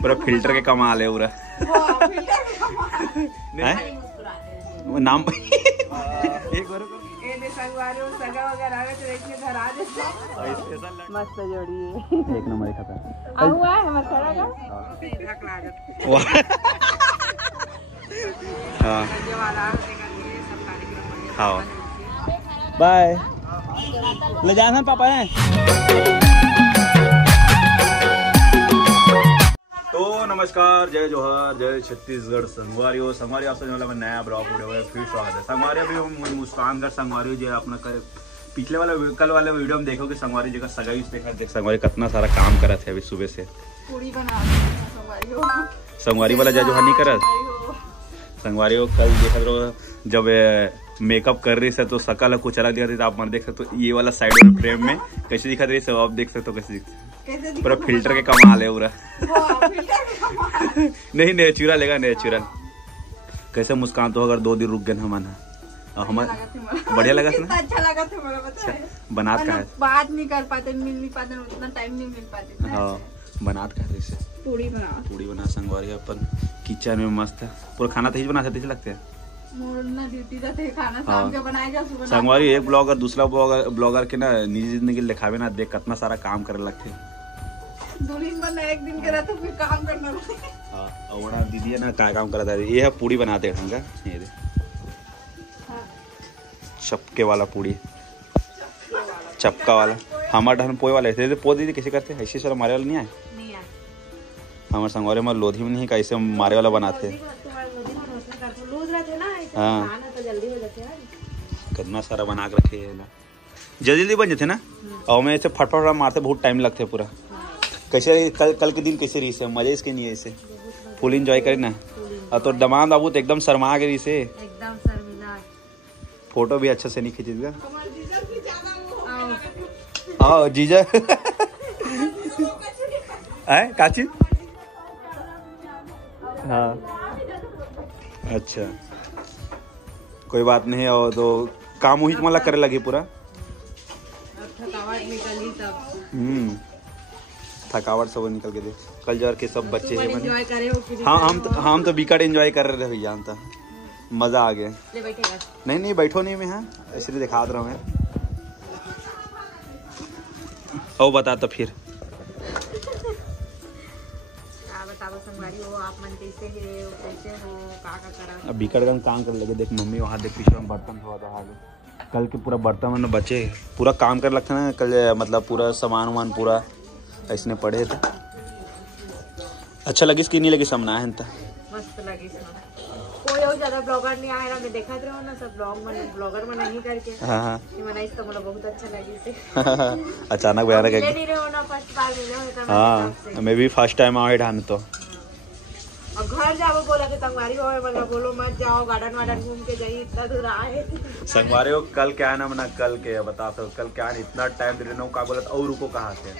पूरा फिल्टर के कमाल है पूरा। नाम मस्त जोड़ी एक नंबर खाता हुआ है हमारा हाँ बाय ले जाना पापा है। तो नमस्कार, जय जोहार, जय छत्तीसगढ़। संगवारी आप वाला में नया ब्लॉग वीडियो है, फिर स्वागत है। संगवारी अभी हम मुस्कान कर संगवारी जो अपना कर पिछले वाला कल वाले वीडियो में देखो कि संगवारी जगह सगाई देखा देख संगवारी कितना सारा काम करा थे अभी सुबह से। पूरी बना संगवारी वाला जो नहीं करा संगवारी को कल देखा तो जब मेकअप कर रही है तो शकल कुछ अलग दिखा रही, आप मन देख सकते हो ये वाला साइड वाले फ्रेम में कैसे दिखा रही है, आप देख सकते हो कैसे दिखता है। पूरा फिल्टर के कमाल है पूरा। नहीं नेचुरल लेगा नेचुरल। कैसे मुस्कान तो अगर 2 दिन रुक गए ना मन हमारा बढ़िया लगा था, अच्छा लगा था मेरा पता है। बनात का है बात नहीं कर पाते, मिल नहीं पाते, उतना टाइम नहीं मिल पाते। हाँ बनात का है, पूड़ी बना संगवारी अपन किचन में मस्त है पूरा खाना तो ही बना सकते लगते हैं। खाना शाम के बनाएगा सुबह। संगवारी एक ब्लॉगर दूसरा ब्लॉगर के ना निजी जिंदगी दिखावे ना देख कितना सारा काम करे लगते। दुल्हन बनना एक दिन के रहते फिर काम करना। हाँ और दीदी है ना क्या काम करता है, ये है पूड़ी बनाते हैं ये दे चपके वाला पूड़ी, चपका वाला हमारे ढन पोए वाले ऐसे पो दीदी कैसे करते हैं ऐसे सर मारे वाला नहीं आए हमारे संगवारी में लोधी में नहीं कैसे मारे वाला बनाते हैं। हाँ कितना सारा बना के रखे जल्दी बन जाते ना और मैं ऐसे फटफट मारते बहुत टाइम लगते पूरा। कैसे कल के दिन कैसे रही से मजे इसके नहीं है इसे फुल एंजॉय करे ना। और तो दमान बाबू तो एकदम शर्मा गई इसे, एकदम शर्मिला। फोटो भी अच्छा से नहीं खींचेगा। हाँ जीजा है काची। हाँ अच्छा कोई बात नहीं। और तो काम वही मतलब करे लगी पूरा थकावट सब निकल के दे कल जार के सब बच्चे हैं। हाँ हम तो बीकाट एंजॉय कर रहे भैया, हम तो मजा आ गया। नहीं बैठो नहीं मैं हाँ इसलिए दिखा रहा हूँ मैं। ओ बता तो फिर अब बीकड़गंज काम कर लगे देख मम्मी वहाँ देख पीछे में बर्तन धोआ था कल के पूरा बर्तन में बचे पूरा काम कर लगता ना कल मतलब पूरा सामान वामान पूरा ऐसने पड़े थे। अच्छा लगी कि नहीं लगी समना है मस्त लगी कोई और ज्यादा ब्लॉगर नहीं आया ना मैं देखा रहा ना सब ब्लॉगर में नहीं करके। हाँ मनाइस तो मुझे बहुत अच्छा लगी से अचानक भयानक ले नहीं रहे हो ना फर्स्ट बार मिले हो तो। हाँ मैं भी फर्स्ट टाइम आए ढान तो और घर जाओ बोला कि संगवारी हो मतलब बोलो मत जाओ गार्डन वार्डन घूम के जाइए इतना दूर आए। संगवारी हो कल क्या ना मना कल के बता सको कल क्या इतना टाइम दे रहे का बोला और रुको कहाँ से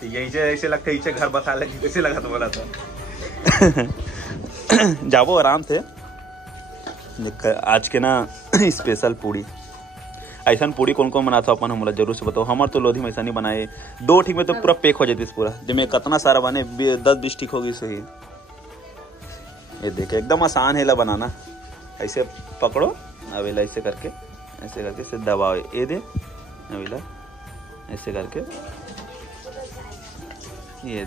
तो यही से ऐसे लगता है घर बसा लगी कैसे लगा तो बोला था। जाओ आराम से आज के ना स्पेशल पूड़ी ऐसा पूड़ी कौन कौन बनाता अपन हम जरूर से बताओ। हमारे तो लोधी में ऐसा नहीं बनाए 2 ठीक में तो पूरा पैक हो जाती पूरा जिसमें कितना सारा बने 10-20 ठीक होगी सही। ये देखे एकदम आसान है ला बनाना। ऐसे पकड़ो अवेला ऐसे करके इसे दबाओ ये दे अवेला ऐसे करके ये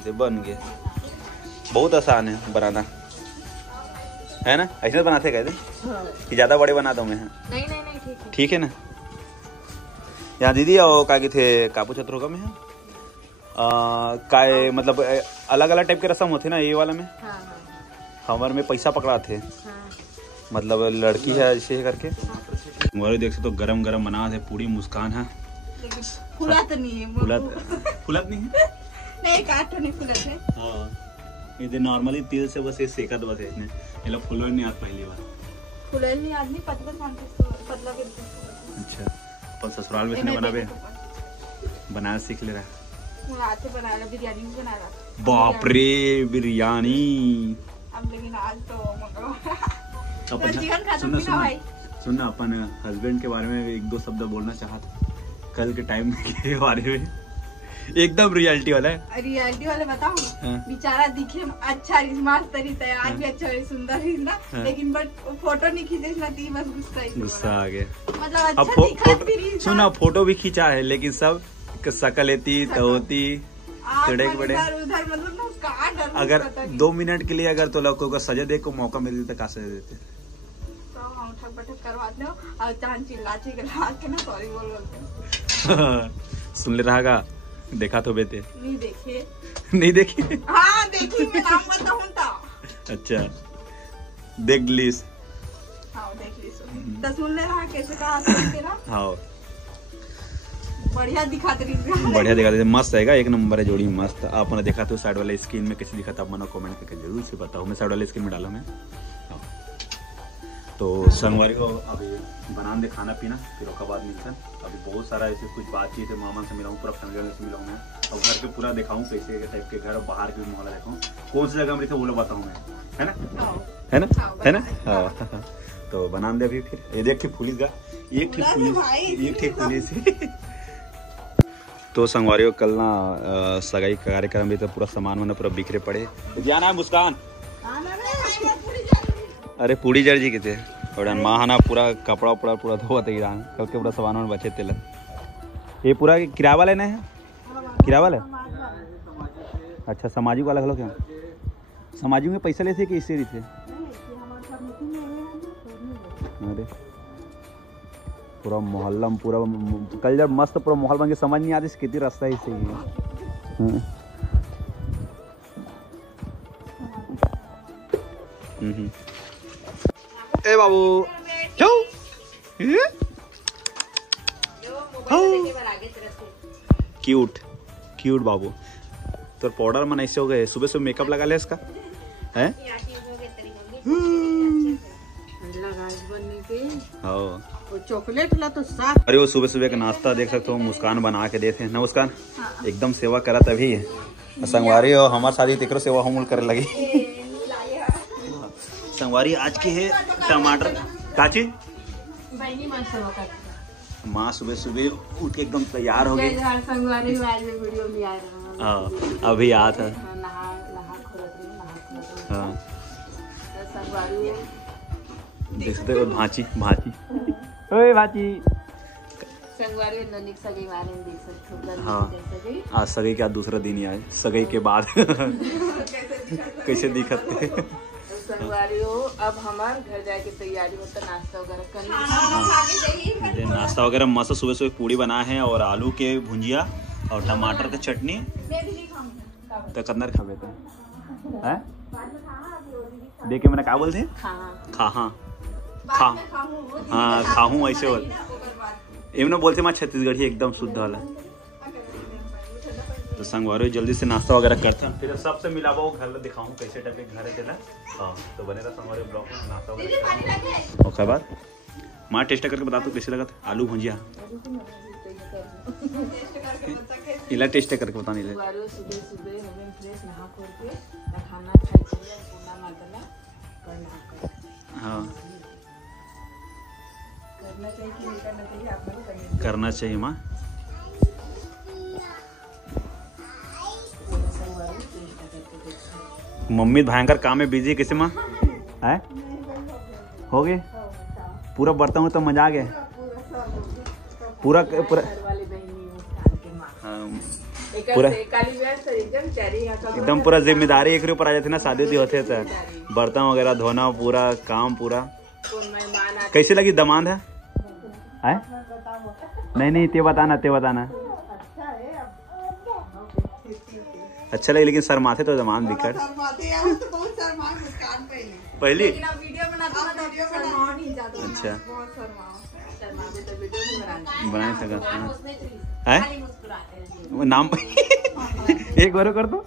दे बन गए। बहुत आसान है बनाना है ना। ऐसे बनाते कहते कि ज्यादा बड़े बना दो मैं। नहीं ठीक है ना। यहाँ दीदी और का थे काबू छत्र होगा मैं काय मतलब अलग अलग टाइप के रस्म होते ना ये वाला में। हमारे में पैसा पकड़ा थे मतलब लड़की है ऐसे करके हमारे देख सकते तो गरम गरम बना थे पूरी मुस्कान है फुलत नहीं है फुलत नहीं है नहीं काट नहीं फुलत है। हाँ ये नॉर्मली तेल से बस ये सेकत बस है इसने ये लोग फुलवा नहीं आता पहली बार फुलल नहीं आदमी पतला के। अच्छा पर ससुराल में इसने बनावे बनाना सीख ले रहा बिरयानी भी बना रहा। बाप रे बिरयानी अब लेकिन आज तो सुनना अपन हस्बैंड के बारे में 1-2 शब्द बोलना चाहता कल के टाइम के बारे में एकदम रियलिटी वाला है। रियलिटी वाले बताओ हाँ। बेचारा दिखे अच्छा मस्त तरी तैयार भी अच्छा है, सुंदर ही ना, लेकिन बट फोटो नहीं खींचे ना ती बस गुस्सा आ गया। मतलब अब अच्छा दिखत भी नहीं सुना फोटो भी खींचा है लेकिन सब शकल लेती तो होती बड़े बड़े। उधर मतलब ना कहाँ डर अगर 2 मिनट के लिए अगर तो लोगों को सजा दे को मौका मिल देता, कहाँ सजा देते? तो हम ठक बठक करवाते हो और चांद चिल्ला के ना सॉरी बोलते सुन ले रहा, देखा तो बेटे नहीं देखे नहीं देखी? हाँ देखी, मैं नाम बताऊं तो। अच्छा देख लीस? हाँ देख लीस तो सुन ले रहा कैसे कहा ना। हाँ बढ़िया दिखाते बढ़िया दिखाते थे, मस्त है, एक नंबर है जोड़ी मस्त। आपने देखा तो साइड वाले स्क्रीन में कैसे दिखा था, मनो कमेंट करके जरूर से बताओ। मैं साइड वाले स्क्रीन में डाला मैं। तो संगवारी को अभी बना दे खाना पीना, फिर उसके बाद मिलते हैं। अभी बहुत सारा ऐसे कुछ बातचीत है, मामा से मिलाऊँ, पूरा फैमिली से मिलाऊँ मैं, और घर पे पूरा दिखाऊँ कैसे टाइप के घर, बाहर के माहौल दिखाऊँ, कौन सी जगह में थे वो लोग बताऊँ मैं, है ना? हाँ तो बना दे अभी। फिर ये देख फूली का एक ठीक पुलिस। तो संगवारी को कल ना सगाई का कार्यक्रम भी, तो पूरा सामान वाना पूरा बिखरे पड़े। ध्यान है मुस्कान, अरे पूरी जर्जी के थे और माँ ना पूरा कपड़ा उपड़ा पूरा धोआ थे ईरान, कल के पूरा सामान वान बचे थे। ये पूरा किराया वाले ना है? किराया वाला? अच्छा सामाजिक वाला खलो क्या? सामाजिक में पैसा लेते कि इससे थे? अरे पूरा मोहल्ला में पूरा कल जब मस्त पूरा माहौल बन के समझ नहीं आती कितनी रास्ता है इससे। ए बाबू क्यूट क्यूट बाबू, तो पाउडर मन ऐसे हो गए, सुबह सुबह मेकअप लगा ले इसका है। चॉकलेट ला तो साथ। अरे वो सुबह सुबह का नाश्ता देख सकते हो, मुस्कान बना के देते हैं ना। मुस्कान एकदम सेवा करा तभी संगवारी हो हमारे शादी तेकरो सेवा हम करे लगी। संगवारी आज की है टमाटर काची माँ सुबह सुबह उठ के एकदम तैयार हो गई। अभी आ था देख सकते हो भाची ओए भाची। हाँ आज सगाई का दूसरा दिन ही आए, सगाई के बाद कैसे दिखते। अब हमारे घर जाके तैयारी होता, नाश्ता वगैरह करना। नाश्ता वगैरह मस्त सुबह सुबह पूड़ी बना है और आलू के भुंजिया और टमाटर का चटनी। तो कन्नर खावे थे हैं देखे मैंने क्या बोलते खा हाँ खाऊं ऐसे बोल एमने बोलते मैं छत्तीसगढ़ी एकदम शुद्ध वाला। तो संगवारी जल्दी से नाश्ता वगैरह करते हैं, फिर सबसे मिलावा घर दिखाऊं कैसे टाइप के घर है। हाँ तो बनेगा संगवारी ब्लॉग में नाश्ता वगैरह। और बाद माँ टेस्ट करके बता दो कैसे लगा था आलू भुंजिया। इला टेस्ट करके बता नहीं ले। हाँ करना चाहिए माँ। मम्मी भयंकर काम में बिजी कैसे माँ है हो गए पूरा बर्तन तो मजा आ गया पूरा पूरा पूरा एकदम पूरा जिम्मेदारी एक ऊपर आ जाती ना, शादी उदी होते थे बर्तन वगैरह धोना पूरा काम पूरा। कैसे लगी दमाद है? नहीं ते बताना अच्छा लगे, लेकिन सर माथे तो दमाद दिक्कत पहली। अच्छा बना सकता है नाम एक बार कर दो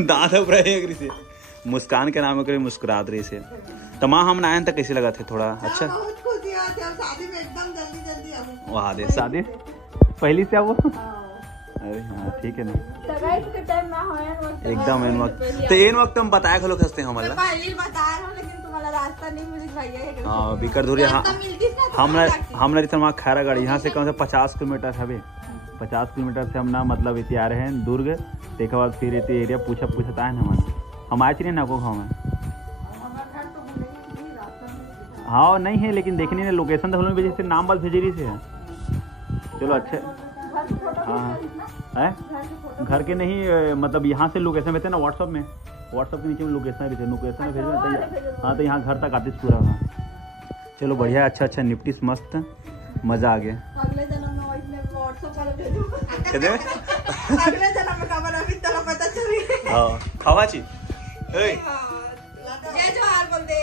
दादा से मुस्कान के नाम करे मुस्कुरात रही से। तो माँ हम आए तक कैसे लगा थे थोड़ा अच्छा वहाँ दे शादी पहली से वो। अरे हाँ ठीक है ना एकदम एन वक्त तो एन वक्त हम बताया खलो खसते हैं हमारा हाँ बिकर धुरी। हाँ हम वहाँ खैरा गाड़ी यहाँ से कम से 50 किलोमीटर है 50 किलोमीटर से हम ना मतलब इतने आ रहे हैं दुर्ग, देखा बाद फिर इतने एरिया पूछता है ना हम आए चाहिए ना को गाँव में। हाँ नहीं है लेकिन देखने में लोकेशन तो वजह से नाम बात भेजरी से है। चलो अच्छे। हाँ है घर के नहीं मतलब यहाँ से लोकेशन भेजते ना व्हाट्सअप के नीचे में लोकेशन रहते हैं, लोकेशन में भेजना। हाँ तो यहाँ घर तक आते पूरा। हाँ चलो बढ़िया, अच्छा निपटी मस्त, मज़ा आ गया। अगले जन्म में व्हाट्सएप पर भेजो। कहते अगले जन्म में खबर अभी तक पता चली। हाँ खावा ची जय जोहार बोल दे।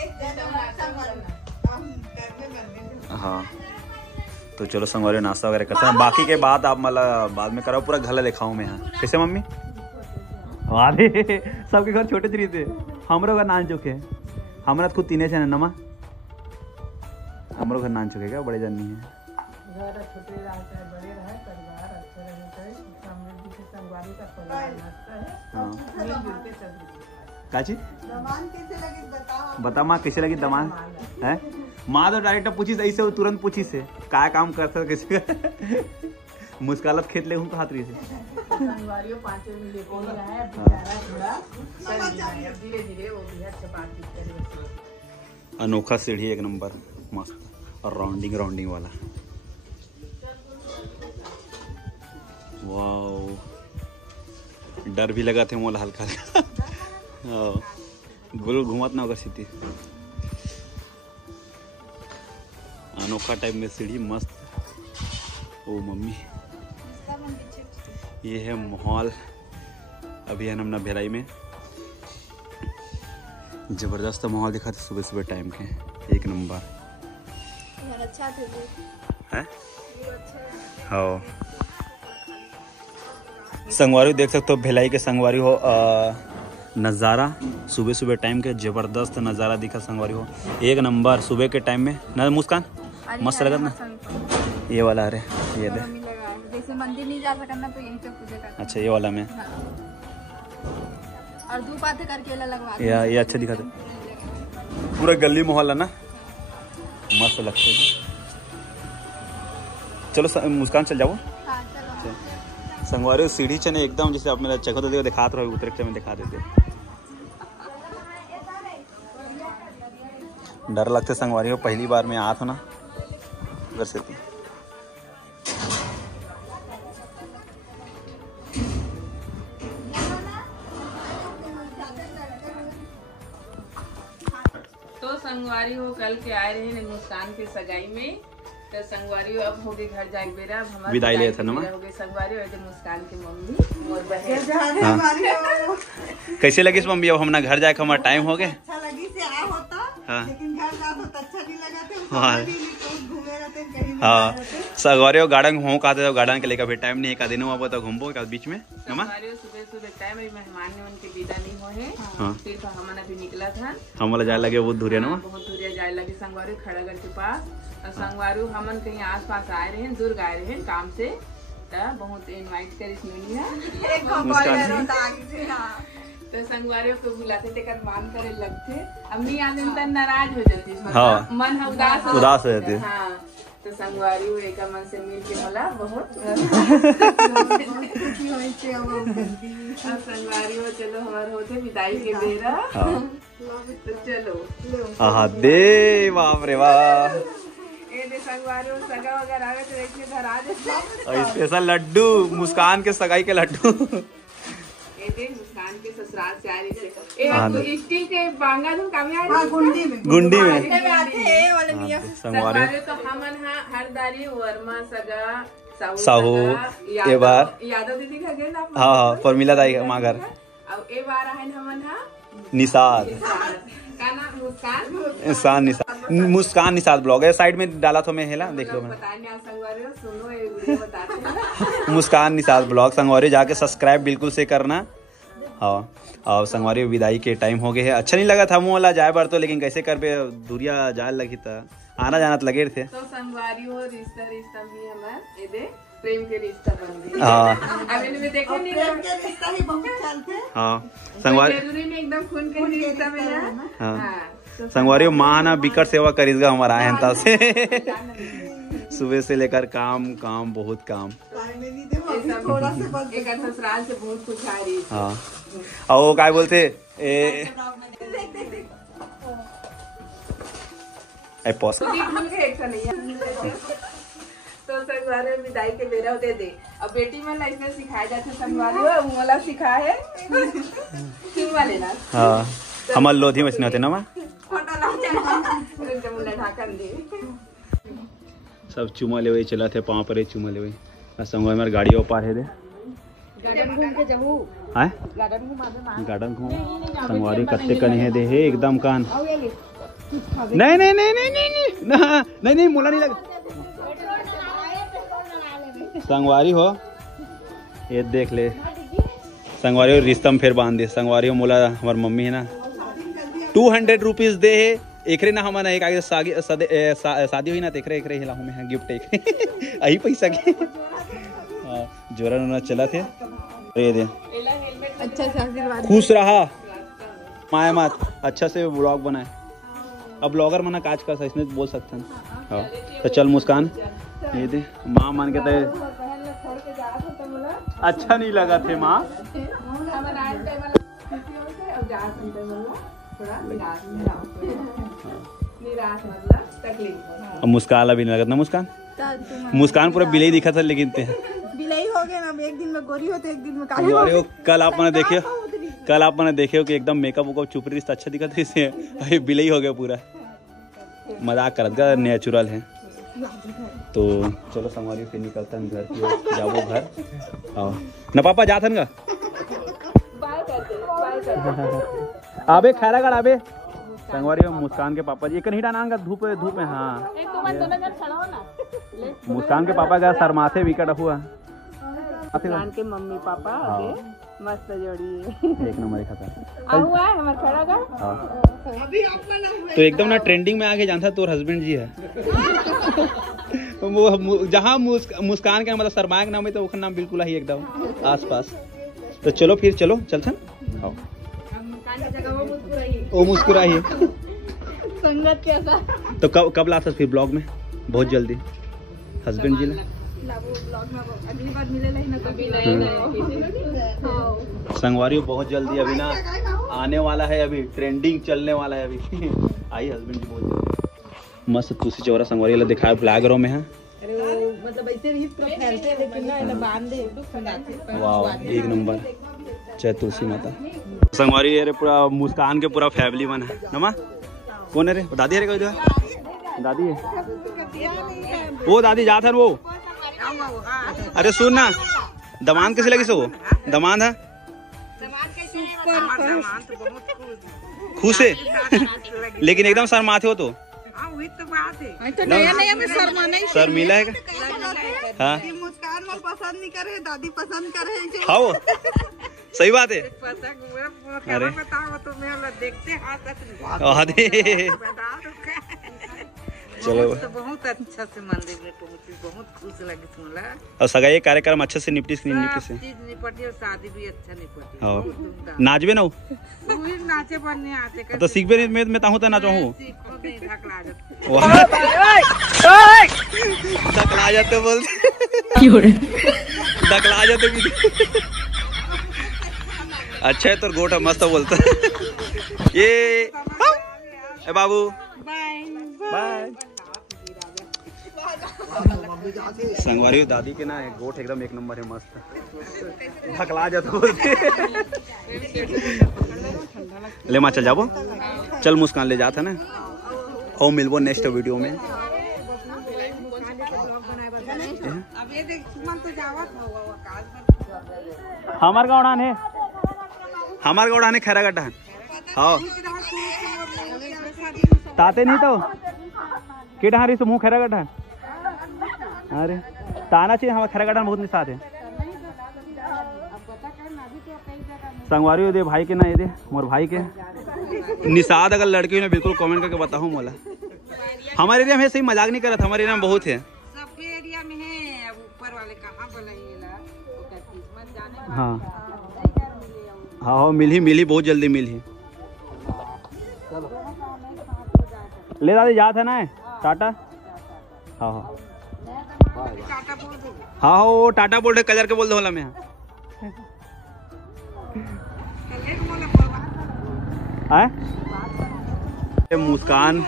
हाँ तो चलो संगवारी नाश्ता वगैरह करते हैं, बाकी के बाद आप मतलब बाद में कराओ, पूरा घर दिखाऊँ मैं यहाँ कैसे मम्मी। अरे सबके घर छोटे चरी थे, हमरो घर नान चुके हैं, हमारा खुद तीने जन नमा, हमरो घर नान चुके क्या बड़े जन नहीं है। घर छोटे रहते हैं, बड़े रहे, परिवार अच्छे रहते हैं, समृद्धि से संगवारी का परिवार मस्त है। हाँ मिलजुल के सब काची दमान कैसे लगी बताओ। बता माँ कैसे लगी दमान है। माँ तो डायरेक्ट पूछी ऐसे वो तुरंत पूछी से क्या काम करता कैसे मुस्कालत खेत ले हूँ तो हाथ रही से संगवारियों पांचों में लेके ही रहा है बेचारा थोड़ा चल रहा है, अब धीरे-धीरे वो भी अच्छा बात करे। अनोखा सीढ़ी एक नंबर मस्त और राउंडिंग वाला। वाओ डर भी लगा थे मोला हल्का गोल घुमात ना होगा सीधी। अनोखा टाइप में सीढ़ी मस्त। ओ मम्मी ये है माहौल अभी है हमने भिलाई में, जबरदस्त माहौल दिखा था सुबह टाइम के, एक नंबर अच्छा थे है। हाँ संगवारी देख सकते हो, भिलाई के संगवारी हो नज़ारा सुबह टाइम के जबरदस्त नज़ारा दिखा। संगवारी हो एक नंबर सुबह के टाइम में ना। मुस्कान मस्त लगा ना ये वाला। अरे ये दे जैसे मंदिर नहीं जा सकना तो यहीं पे पूजा करते। अच्छा ये वाला में हाँ। और धूप आते करके लगवा ये अच्छा दिखा था, पूरा गली माहौल है ना, मस्त लगते है। चलो मुस्कान चल जाओ। हाँ, चलो। संगवारी सीढ़ी चने एकदम जैसे आप मेरा चेक होते दिखाते रहो, उतर में दिखा देते। डर लगते संगवारी हो, पहली बार मैं आया था ना उधर से। तो संगवारी हो कल के आए रहे मुस्कान के सगाई में, तो संगवारी अब हो गई घर जाए बेरा, अब हमारा विदाई ले था ना हो गई संगवारी और मुस्कान की मम्मी और बहन। हाँ। कैसे लगी इस मम्मी, अब हमारा घर जाए हमारा टाइम हो गया। अच्छा लगी से आ होता। हाँ। लेकिन घर जा तो अच्छा नहीं लगा थे। हाँ। घूमे रहते कहीं। हाँ संगवारी गार्डन घूम का गार्डन के लेकर टाइम नहीं, एक दिन हुआ तो घूमो एक बीच में। सुबह टाइम मेहमान ने उनके विदा नहीं हुए। हाँ। फिर तो हमन अभी निकला था, हम वाला जाए लगे बहुत दूरिया ना, बहुत दूरिया जाए लगे संगवारी खड़ागढ़ के पास। और संगवारी हमन कहीं आस पास आए रहे, दुर्ग आए रहे काम से, तो बहुत इनवाइट करी तो संगवारी को बुलाते थे कर मान करे लगते, अम्मी आने तक नाराज हो जाती, हाँ। मन उदास हो जाती है। हाँ तो संगवारी हुए का मन से मिल के बोला बहुत खुशी हुई थी। अब संगवारी हो चलो हमारे होते विदाई के बेरा। तो चलो हाँ दे बाप रे वाह, संगवारी हो सगा वगैरह आवे तो देखिए घर आ जाए। स्पेशल लड्डू मुस्कान के सगाई के लड्डू। मुस्कान के ससुराल से आ रही से स्टील के बांगा तुम कामे आ रही गुंडी में संगवारी तो हमन हरदारी वर्मा सगा साहू ये बार यादव दीदी घर गए ना। हाँ फॉर्मूला दाई माँ घर। अब ए बार है हमन निषाद का नाम मुस्कान निषाद ब्लॉग है, साइड में डाला था मैं, हेला देख लो मैं। सुनो ये वीडियो बताते मुस्कान निषाद ब्लॉग संगवारी जाके सब्सक्राइब बिल्कुल से करना। हाँ और संगवारी विदाई के टाइम हो गए है। अच्छा नहीं लगा था मुँह वाला जाए बार तो, लेकिन कैसे कर पे दूरिया जाए लगी था, आना जाना तो लगे थे। तो संगवारी हो रिश्ता भी हमारे दे प्रेम के रिश्ता बन गई। हाँ अभी में देखे नहीं प्रेम के रिश्ता ही बहुत चलते। हाँ संगवारी जरूरी में एकदम खून के रिश्ता में ना। हाँ संगवारी माँ ना बिकर सेवा करीगा हमारा आयन से सुबह से लेकर काम बहुत काम। एक ससुराल से बहुत कुछ आ रही है। हाँ और वो क्या बोलते पॉस तो संगवारी विदाई के बेरा दे दे। अब बेटी में ना इसमें सिखाया जाता है संगवारी वाला सिखा है चुम्मा लेना। हाँ हमारे लोधी में होते ना माँ सब चुमा ले चला थे पाँव पर चुमा ले संगवारी मेरे गाड़ी पार है दे गार्डन घूम के जाऊँ। हाँ गार्डन घुमा दे गार्डन घूम संगवारी कत्ते कनी है दे है एकदम कान नहीं नहीं नहीं नहीं नहीं नहीं नहीं मोला नहीं लगा संगवारी हो ये देख ले संगवारी हो रिश्तम फिर बांध दे संगवारी हो मोला हमार मम्मी है ना 200 रुपीज दे है एकरे ना हमारा एक आगे शादी हुई ना तो एकरे एकरे हिलाहू में गिफ्ट एक यही पैसा के जोरा ना चला थे ये दे अच्छा से आशीर्वाद खुश रहा माया मत अच्छा से व्लॉग बनाए अब ब्लॉगर मना काज कर सकते इसमें बोल सकते हैं। हाँ तो चल मुस्कान ये दे माँ मान के ते अच्छा नहीं लगा थे माँ अब मुस्कान अभी नहीं लगा ना मुस्कान मुस्कान पूरा बिलाई दिखा था लेकिन बिलाई हो गया ना एक दिन में गोरी होते एक दिन में काली हो। कल आप मैंने देखे कि एकदम मेकअप वेकअप चुप रही अच्छा दिखा था इसे अभी बिलाई हो गया पूरा मजाक करत का नेचुरल है। तो चलो संगवारी फिर निकलता है घर की जाओ घर आओ ना पापा जात हन का आबे खैरागढ़ आबे संगवारी मुस्कान के पापा जी एक नहीं डाना धूप धूप में। हाँ मुस्कान के पापा का सरमाथे विकेट हुआ के मम्मी पापा आगे मस्त जोड़ी है एक नंबर खाता हुआ है हमारे खैरागढ़। तो एकदम ना ट्रेंडिंग में आके जानता तोर हस्बैंड जी है वो जहाँ मुस्कान के मतलब सरमाया का नाम है तो उसका नाम बिल्कुल ही एकदम आस पास। तो चलो फिर चलो चलता आओ वो मुस्कुराइए संगत कैसा। तो कब ला फिर ब्लॉग में बहुत जल्दी हस्बैंड जी ने अगली बार मिलेगा ही ना कभी संगवारी बहुत जल्दी अभी ना आने वाला है अभी ट्रेंडिंग चलने वाला है अभी आई हस्बैंड जी बहुत जल्दी मस्त तुलसी चौरा संगवारी वाला दिखाया ब्लॉगरों में है। अरे वो मतलब ऐसे ही फैलते हैं लेकिन ना इन्हें बांध दे वाह एक नंबर जय तुलसी माता। संगवारी अरे पूरा मुस्कान के पूरा फैमिली बना है नमा कौन है रे दादी है रे दादी है वो दादी जात है वो। अरे सुन ना दमाद कैसे लगी सो दमाद है खुश है लेकिन एकदम सर माथे हो तो सर मिला है हाँ मुस्कान में पसंद नहीं करे दादी पसंद करे हाँ सही बात है। अरे तो मैं देखते चलो तो बहुत अच्छा से मंदिर में पहुंची बहुत खुश लगी सुनला और सगाई कार्यक्रम अच्छे से निपटी से निपटी और शादी भी अच्छा निपटी हाँ नाचबे ना नाचे बनने आते तो सीखबे मैं ताहू तो नाचो हूँ दकला जाते बोलते दकला जाते अच्छा है तो गोटा मस्त बोलता ये बाबू बाय संगवारी दादी के ना गोट एकदम एक नंबर है मस्त ढकला जाता ले माँ चल जाबो चल मुस्कान ले जाता ना और मिलबो नेक्स्ट वीडियो में। हमार का उड़ान है खैरागढ़ है हाँ ताते नहीं तो केटा हरी से मुँह खैरागढ़ है अरे ताना चाहिए हमारे खैरागढ़ में बहुत निशात है संगवारी दे भाई के ना ये दे मोर भाई के निषाद अगर लड़की ने बिल्कुल कमेंट करके बताओ मोला हमारे एरिया में सही मजाक नहीं करत हमारे एरिया में बहुत है सब एरिया में है अब ऊपर वाले कहां बोलाइएला ओका किस्मत जाने हाँ हाँ मिली बहुत जल्दी मिली ले दादी जात है ना टाटा हाँ हाँ टाटा बोल दो हाँ हो टाटा बोल रहे कलर के बोल दो में मुस्कान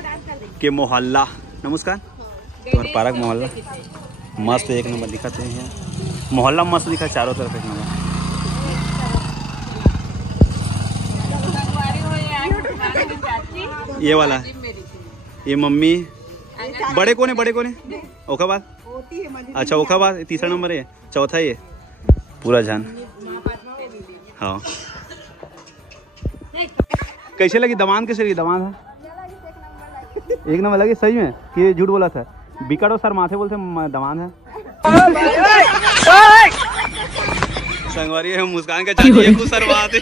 के मोहल्ला न मुस्कान तुम्हारे पार्क मोहल्ला मस्त एक नंबर दिखाते हैं मोहल्ला मस्त दिखा चारों तरफ एक नंबर। ये वाला ये मम्मी बड़े कौन है ओखाबाद अच्छा ओखाबाद तीसरा नंबर है चौथा ये पूरा जान। हाँ कैसे लगी दमान कैसे लगी दमान है एक नंबर लगी सही में कि झूठ बोला था बिकड़ो सर माथे बोलते दमान है। संगवारी है मुस्कान का चाहिए कुछ सर बात है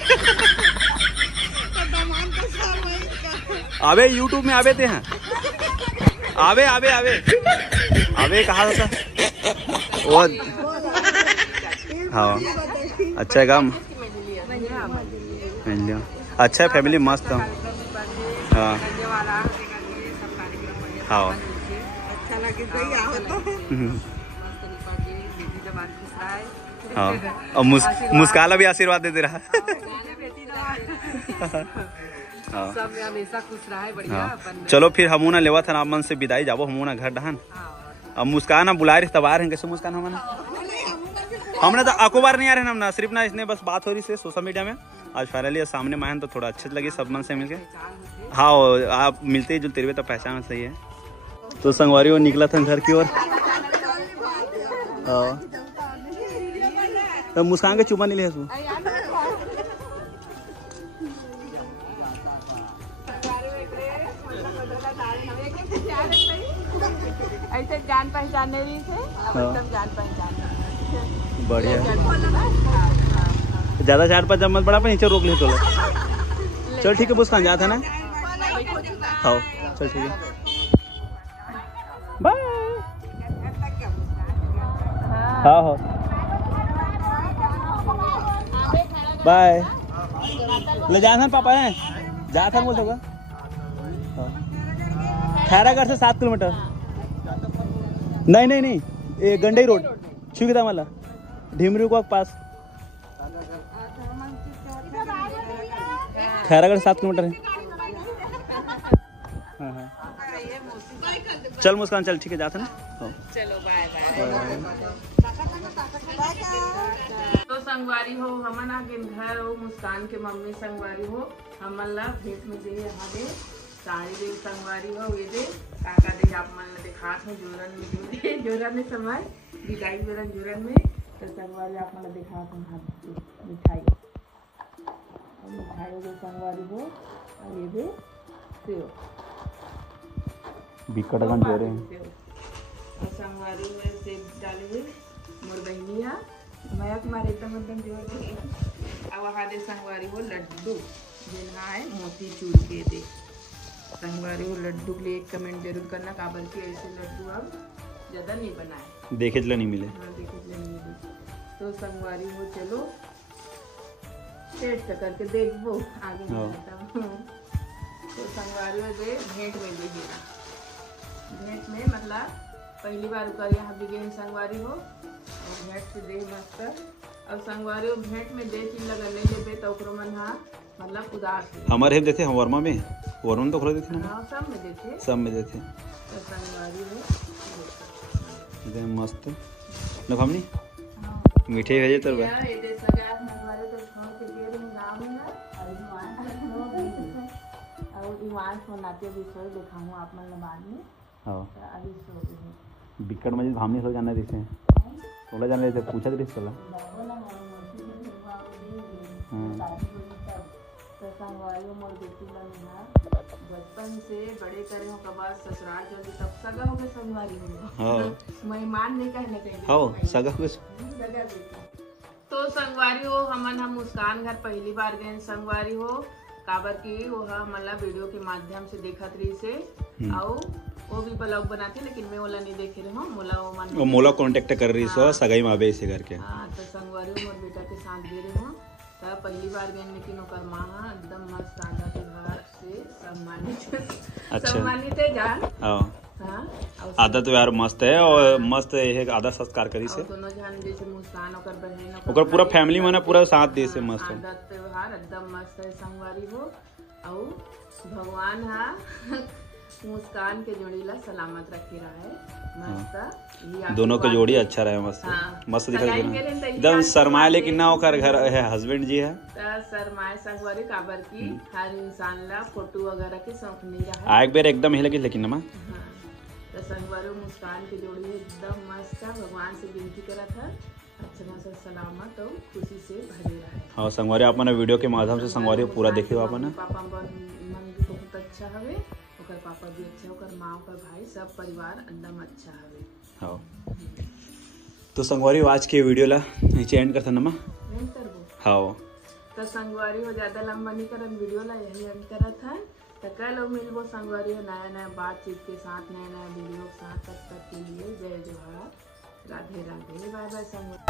अबे यूट्यूब में आवे थे हैं आवे कहा था वो हाँ अच्छा है काम अच्छा है फैमिली मस्त है। हाँ हाँ हाँ और मुस्काला भी आशीर्वाद दे रहा हाँ सब हमेशा खुश रहे बढ़िया। हाँ चलो फिर हमू ना लेवा था मन से विदाई जाबो हमू ना घर डहन। अब मुस्कान बुला रही तबार है कैसे मुस्कान हमने तो अखबार नहीं आ रहे हम ना सिर्फ ना इसने बस बात हो रही है सोशल मीडिया में आज फाइनली सामने मायन तो थोड़ा अच्छे लगे सब मन से मिलके। हाँ आप मिलते ही जो तेरे तो पहचान सही है। तो संगवारी वो निकला था घर की ओर तो मुस्कान के चुपा नहीं लिया ऐसे जान पहचान नहीं थे एकदम जान पहचान बढ़िया ज्यादा 4-5 मत बड़ा पर नीचे रोक ले तो चल ठीक है मुस्कान जाता ना हाँ चल ठीक है बाय। हाँ हाँ बाय ले जाना पापा है जाता बोल होगा खैरागढ़ से 7 किलोमीटर नहीं ये गंडई रोड छिगदा मला ढिमरी को पास खैरागढ़ 7 किलोमीटर है। हाँ हाँ चल मुस्कान चल ठीक है जाता ना चलो बाय तो संगवारी हो हमन आगे घर हो मुस्कान के मम्मी संगवारी हो हमन ला भेंट में दे यहाँ दे साड़ी दे संगवारी हो ये दे काका दे आप मन दिखात हो जोरन में समय विदाई बेरन जोरन में तो संगवारी आप मन दिखात हो मिठाई दे संगवारी हो और ये दे सेव बिकटगन दे रहे हैं और संगवारी में सेब डाले हुए मोर बहनिया मैं तुम्हारे एकदम जोर दे अब वहाँ दे संगवारी हो लड्डू जिन्हा है मोती चूर के दे संगवारी हो लड्डू के लिए एक कमेंट जरूर करना काबर की ऐसे लड्डू अब ज़्यादा नहीं बनाए देखे नहीं मिले। हाँ देखे नहीं मिले तो संगवारी हो चलो पेट करके देखो आगे तो संगवारी हो दे भेंट में दे भेंट में मतलब पहली बार उकर यहाँ बिगेन संगवारी हो और भेंट से दे मस्त अब संगवारी हो भेंट में दे चीज लगा नहीं लेते तो ओकरो मन हाँ मतलब उदास हमारे देते हम वर्मा में तो खड़े देते हाँ सब में देते तो संगवारी हो दे मस्त न हमनी मीठे भेजे तो ये दे सगा संगवारी तो छोड़ के दे नाम ना और ईमान मनाते विषय दिखाऊं आप मन बाद में। हाँ अभी सो बिकट मस्जिद भामनी हो जाना दिसे थोड़ा जाने थे पूछा थे चला तो संगवारी मोर बेटी बचपन से बड़े करे हो कबार ससुराल चली तब सगा हो गए संगवारी हो मेहमान नहीं कहने चाहिए हाँ सगा कुछ तो संगवारी हो हमन हम मुस्कान घर पहली बार गए संगवारी हो काबर की वो मतलब वीडियो के माध्यम से देखत रही से आओ वो भी ब्लॉग बनाती लेकिन मैं ओला नहीं देखे रही हूँ मोला वो मन वो मोला कांटेक्ट कर रही सो सगाई में आवे इसे करके। हाँ तो संगवारी मोर बेटा के साथ दे रही हूँ तो पहली बार गए लेकिन ओकर माँ एकदम मस्त आधा के घर से सम्मानित अच्छा सम्मानित है जान हाँ और आदत यार मस्त है और मस्त है आदर संस्कार करी से दोनों जन जैसे मुस्कान ओकर बहन ओकर पूरा फैमिली माने पूरा साथ दे से मस्त है। आदत त्योहार एकदम मस्त है संगवारी हो और भगवान हा मुस्कान के जोड़ी ला सलामत रखी रहा है मस्त दोनों के जोड़ी अच्छा रहे मस्त हाँ। मस्त दिखाई सगाई दे के दिन तो एकदम ये शर्माए लेकिन आशीर्वाद ना ओकर घर है हस्बैंड जी है शर्माए संगवारी काबर की हर इंसान ला फोटो वगैरह के शौक नहीं रहा एक बार एकदम हिले लेकिन नमा हाँ तो संगवारी मुस्कान की जोड़ी एकदम मस्त है भगवान से विनती करा था अच्छा से सलामत और खुशी से भरे रहे। हाँ संगवारी आप मैंने वीडियो के माध्यम से संगवारी पूरा देखे आप मम्मी पापा मन भी बहुत अच्छा हवे ओकर पापा भी अच्छा ओकर माँ ओकर भाई सब परिवार एकदम अच्छा हवे। हाँ तो संगवारी आज के वीडियो ला नीचे एंड करता नमा नहीं करबो हाँ तो संगवारी हो ज्यादा लंबा नहीं करन वीडियो ला यही एंड करत है तो कल मिलबो संगवारी हो नया नया बातचीत के साथ नया नया वीडियो के साथ तब तक के लिए जय जोहार राधे राधे बाय बाय संगवारी।